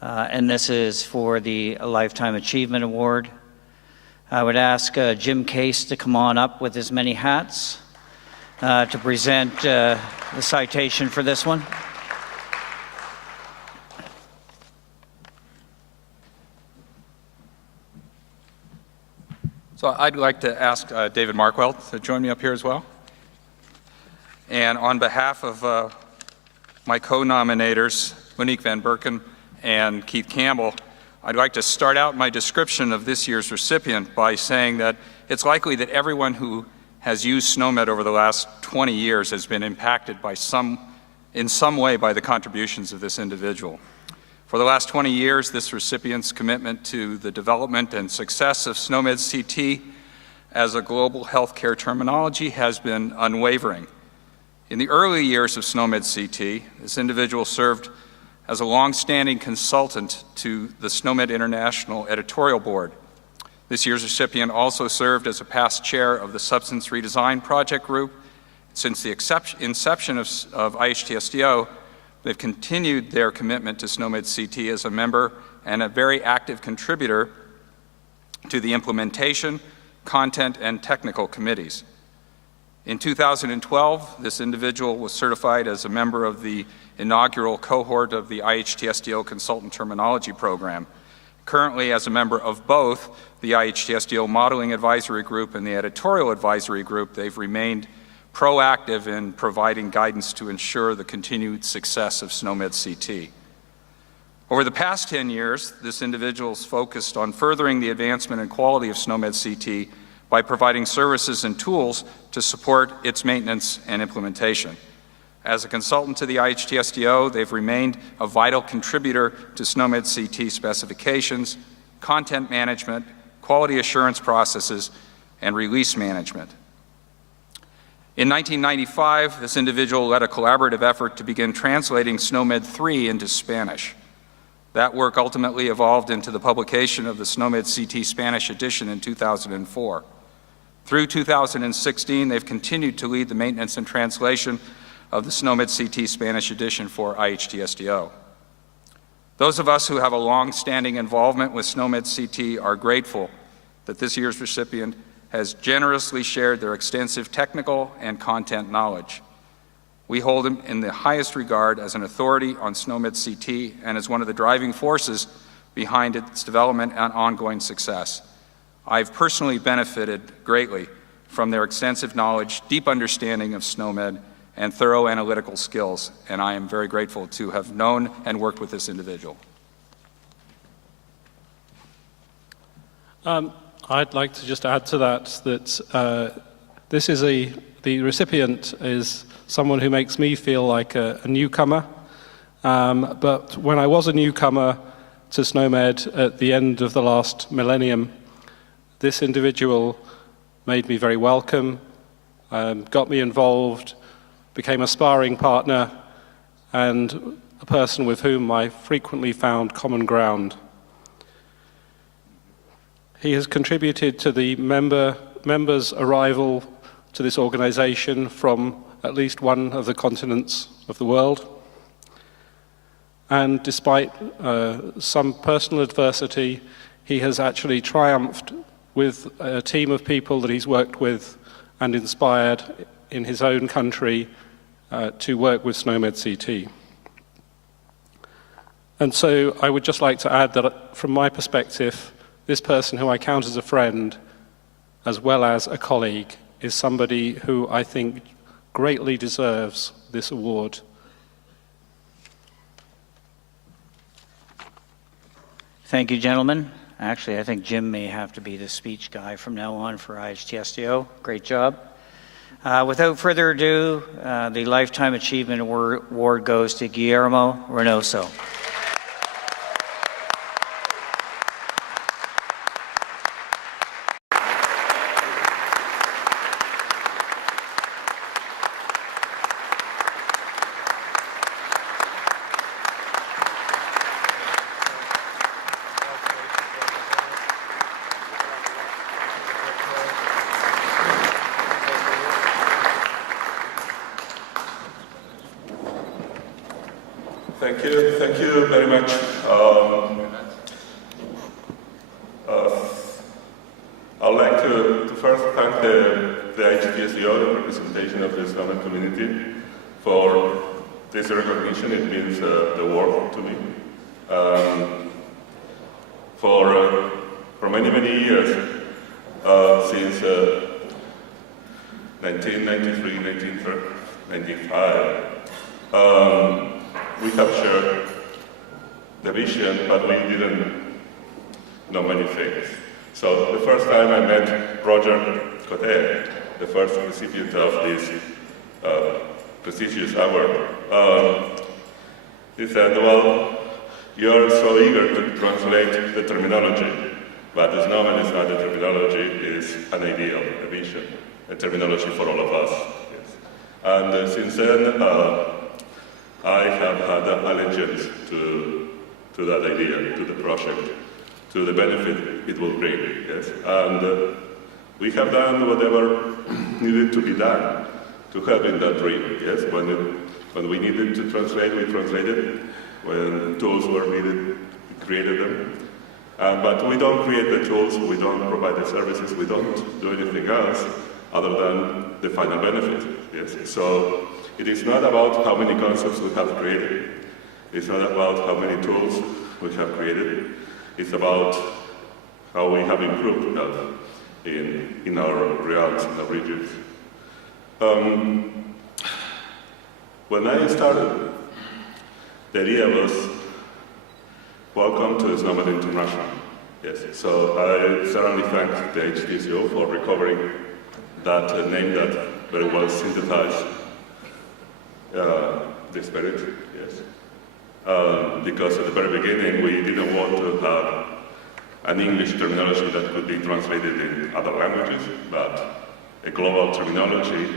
and this is for the Lifetime Achievement Award. I would ask Jim Case to come on up with his many hats to present the citation for this one. So I'd like to ask David Markwell to join me up here as well. And on behalf of my co-nominators, Monique Van Berken and Keith Campbell, I'd like to start out my description of this year's recipient by saying that it's likely that everyone who has used SNOMED over the last 20 years has been impacted in some way by the contributions of this individual. For the last 20 years, this recipient's commitment to the development and success of SNOMED CT as a global healthcare terminology has been unwavering. In the early years of SNOMED CT, this individual served as a long-standing consultant to the SNOMED International Editorial Board. This year's recipient also served as a past chair of the Substance Redesign Project Group. Since the inception of IHTSDO, they've continued their commitment to SNOMED CT as a member and a very active contributor to the implementation, content, and technical committees. In 2012, this individual was certified as a member of the inaugural cohort of the IHTSDO Consultant Terminology Program. Currently, as a member of both the IHTSDO Modeling Advisory Group and the Editorial Advisory Group, they've remained proactive in providing guidance to ensure the continued success of SNOMED CT. Over the past 10 years, this individual is focused on furthering the advancement and quality of SNOMED CT by providing services and tools to support its maintenance and implementation. As a consultant to the IHTSDO, they've remained a vital contributor to SNOMED CT specifications, content management, quality assurance processes, and release management. In 1995, this individual led a collaborative effort to begin translating SNOMED 3 into Spanish. That work ultimately evolved into the publication of the SNOMED CT Spanish edition in 2004. Through 2016, they've continued to lead the maintenance and translation of the SNOMED CT Spanish edition for IHTSDO. Those of us who have a long-standing involvement with SNOMED CT are grateful that this year's recipient has generously shared their extensive technical and content knowledge. We hold him in the highest regard as an authority on SNOMED CT and as one of the driving forces behind its development and ongoing success. I've personally benefited greatly from their extensive knowledge, deep understanding of SNOMED, and thorough analytical skills, and I am very grateful to have known and worked with this individual. I'd like to just add to that the recipient is someone who makes me feel like a newcomer. But when I was a newcomer to SNOMED at the end of the last millennium, this individual made me very welcome, got me involved, became a sparring partner, and a person with whom I frequently found common ground. He has contributed to the members' arrival to this organization from at least one of the continents of the world. And despite some personal adversity, he has actually triumphed with a team of people that he's worked with and inspired in his own country to work with SNOMED CT. And so I would just like to add that from my perspective, this person who I count as a friend, as well as a colleague, is somebody who I think greatly deserves this award. Thank you, gentlemen. Actually, I think Jim may have to be the speech guy from now on for IHTSDO. Great job. Without further ado, the Lifetime Achievement Award goes to Guillermo Reynoso. Thank you very much. international community for this recognition. It means the world to me. For many, many years, since 1993, 1995, we have shared the vision, but we didn't know many things. So the first time I met Roger Cotet, the first recipient of this prestigious award, he said, well, you're so eager to translate the terminology, but SNOMED is not a terminology, it's an ideal, a vision, a terminology for all of us. Yes. And since then, I have had allegiance to that idea, to the project, to the benefit it will bring. Yes. And we have done whatever needed to be done to help in that dream. Yes. When we needed to translate, we translated. When tools were needed, we created them. But we don't create the tools, we don't provide the services, we don't do anything else other than the final benefit. Yes. So it is not about how many concepts we have created. It's not about how many tools we have created. It's about how we have improved that in our realms, in our regions. When I started, the idea was, welcome to SNOMED International. Yes, so I certainly thank the IHTSDO for recovering that name that very well synthesized the spirit, yes. Because at the very beginning, we didn't want to have an English terminology that could be translated in other languages, but a global terminology.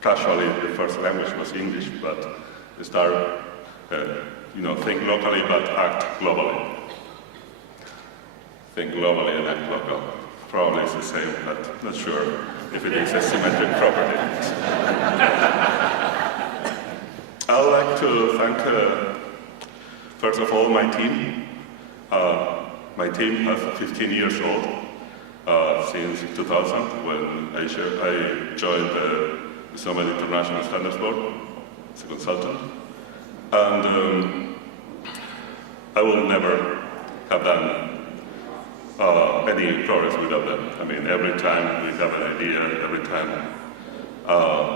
Casually, the first language was English, but we start, think locally but act globally. Think globally and act local. Probably it's the same, but not sure if it is a symmetric property. I would like to thank, first of all, my team. My team has 15 years old since 2000 when I joined the SNOMED International Standards Board as a consultant. And I will never have done any progress without them. I mean, every time we have an idea, every time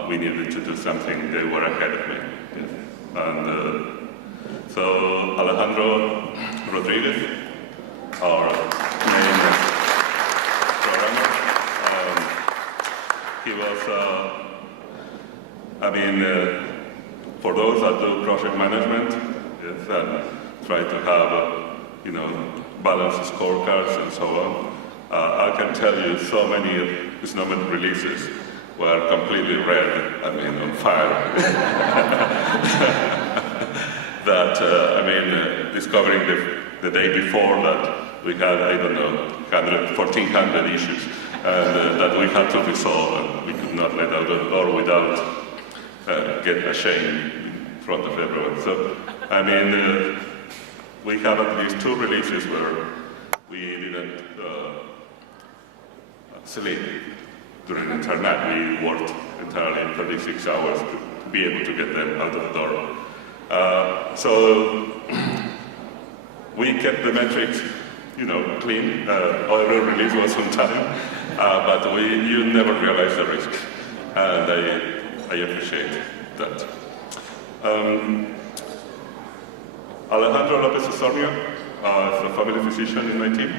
we needed to do something, they were ahead of me. Yes. And so Alejandro Rodriguez, our main programmer, he was, for those that do project management, yes, and try to have, balanced scorecards and so on, I can tell you so many SNOMED releases were completely red, on fire. That, discovering the day before that we had, 1,400 issues, and that we had to resolve, and we could not let out the door without getting ashamed in front of everyone. So, we have at least 2 releases where we didn't sleep during the entire night. We worked entirely 36 hours to be able to get them out of the door. So we kept the metrics, clean. Every release was on time, but you never realize the risks, and I appreciate that. Alejandro Lopez Osornio is a family physician in my team.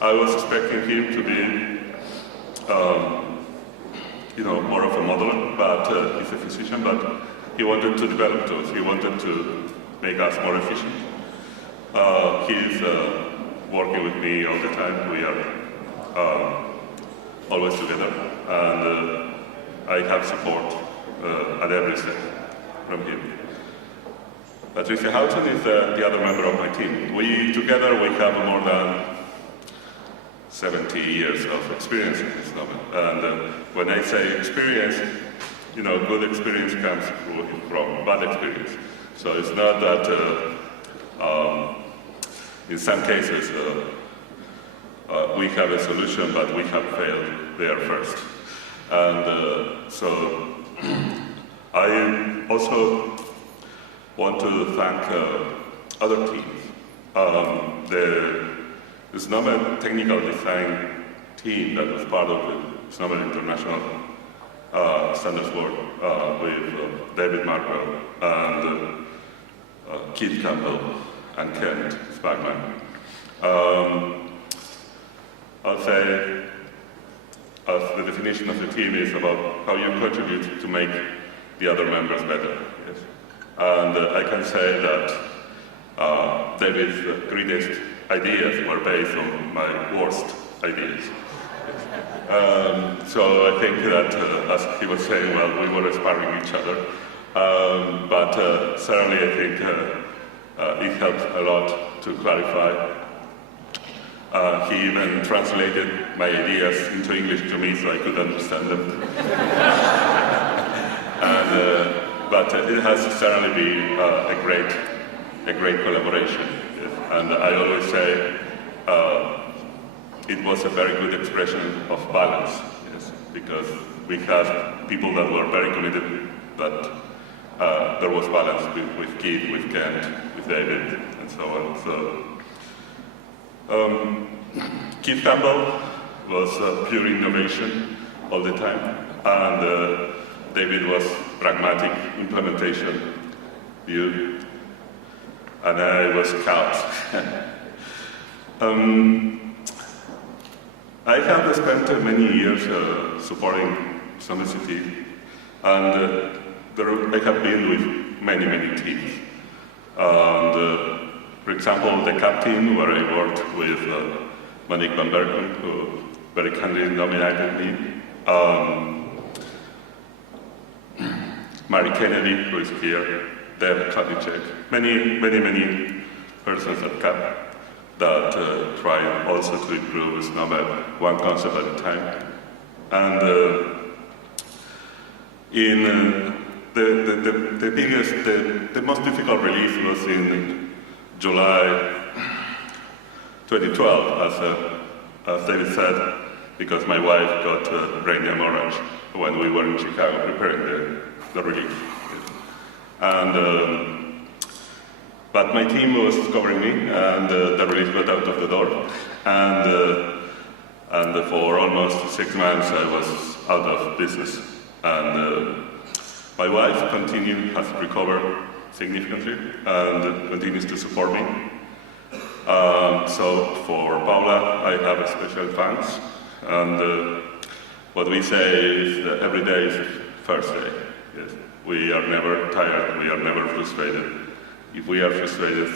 I was expecting him to be, more of a modeler, but he's a physician, but he wanted to develop tools. He wanted to make us more efficient. He's working with me all the time. We are always together, and I have support at every step from him. Patricia Houghton is the other member of my team. Together we have more than 70 years of experience in this moment. And when I say experience, good experience comes from bad experience. So it's not that, in some cases, we have a solution, but we have failed there first. And so I also want to thank other teams. The SNOMED technical design team that was part of the SNOMED International Standards Board with David Markwell and Keith Campbell and Kent Spagman. I'll say the definition of the team is about how you contribute to make the other members better. Yes. And I can say that David's greatest ideas were based on my worst ideas. So I think that, as he was saying, well, we were sparring each other. But certainly I think it helped a lot to clarify. He even translated my ideas into English to me so I could understand them. But it has certainly been a great collaboration. And I always say it was a very good expression of balance, yes, because we had people that were very committed, but there was balance with Keith, with Kent, with David, and so on. So Keith Campbell was pure innovation all the time, and David was pragmatic implementation view, and I was chaos. I have spent many years supporting SNOMED CT, and I have been with many teams. And, for example, the CAP team, where I worked with Monique van Berken, who very kindly nominated me, Mary Kennedy, who is here, Deb Kavicek, many persons at CAP that try also to improve SNOMED one concept at a time. And the most difficult release was in July 2012, as David said, because my wife got brain hemorrhage when we were in Chicago preparing the release. And but my team was covering me, and the release got out of the door. And for almost 6 months, I was out of business. And my wife has recovered significantly and continues to support me. So for Paula, I have a special thanks. And what we say is that every day is the first day. Yes. We are never tired, we are never frustrated. If we are frustrated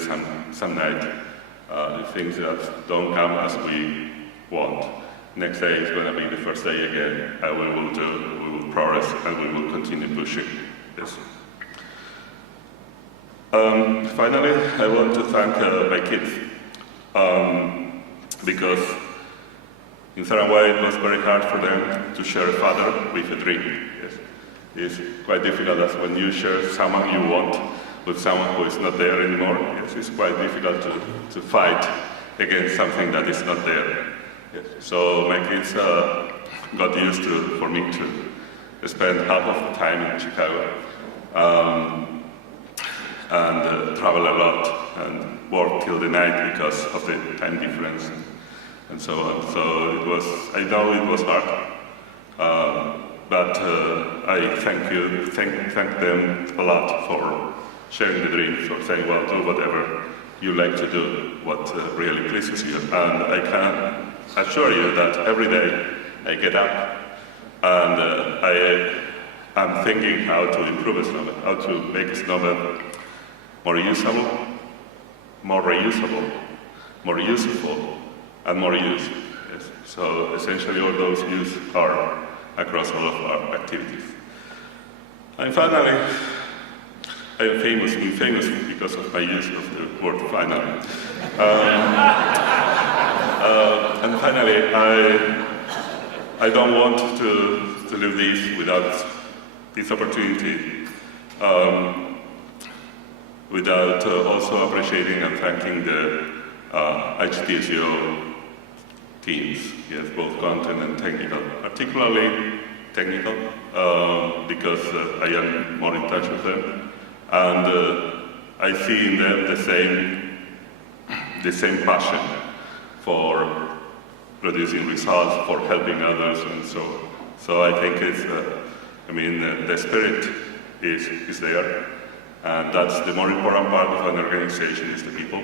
some night, things that don't come as we want, next day is going to be the first day again, and we will progress and we will continue pushing this. Finally, I want to thank my kids, because in certain way it was very hard for them to share a father with a dream. Yes. It's quite difficult as when you share someone you want with someone who is not there anymore. Yes, it's quite difficult to fight against something that is not there. Yes. So my kids got used for me to spend half of the time in Chicago and travel a lot and work till the night because of the time difference and so on. So I know it was hard, but I thank them a lot for sharing the dream, for saying, well, do whatever you like to do, what really pleases you. And I can assure you that every day I get up and I'm thinking how to improve SNOMED, how to make SNOMED more usable, more reusable, more useful, and more used. Yes. So essentially all those use are across all of our activities. And finally, I'm famous because of my use of the word finally. And finally, I don't want to leave this without this opportunity, without also appreciating and thanking the IHTSDO teams, yes, both content and technical, particularly technical because I am more in touch with them, and I see in them the same passion for producing results, for helping others, and so I think it's the spirit is there, and that's the more important part of an organization is the people,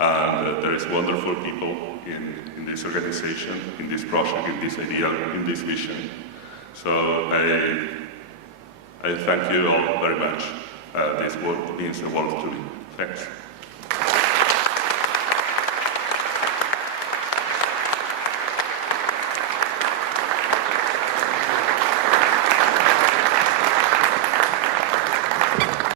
and there is wonderful people in this organization, in this project, in this idea, in this vision. So I thank you all very much. This work means the world to me. Thanks.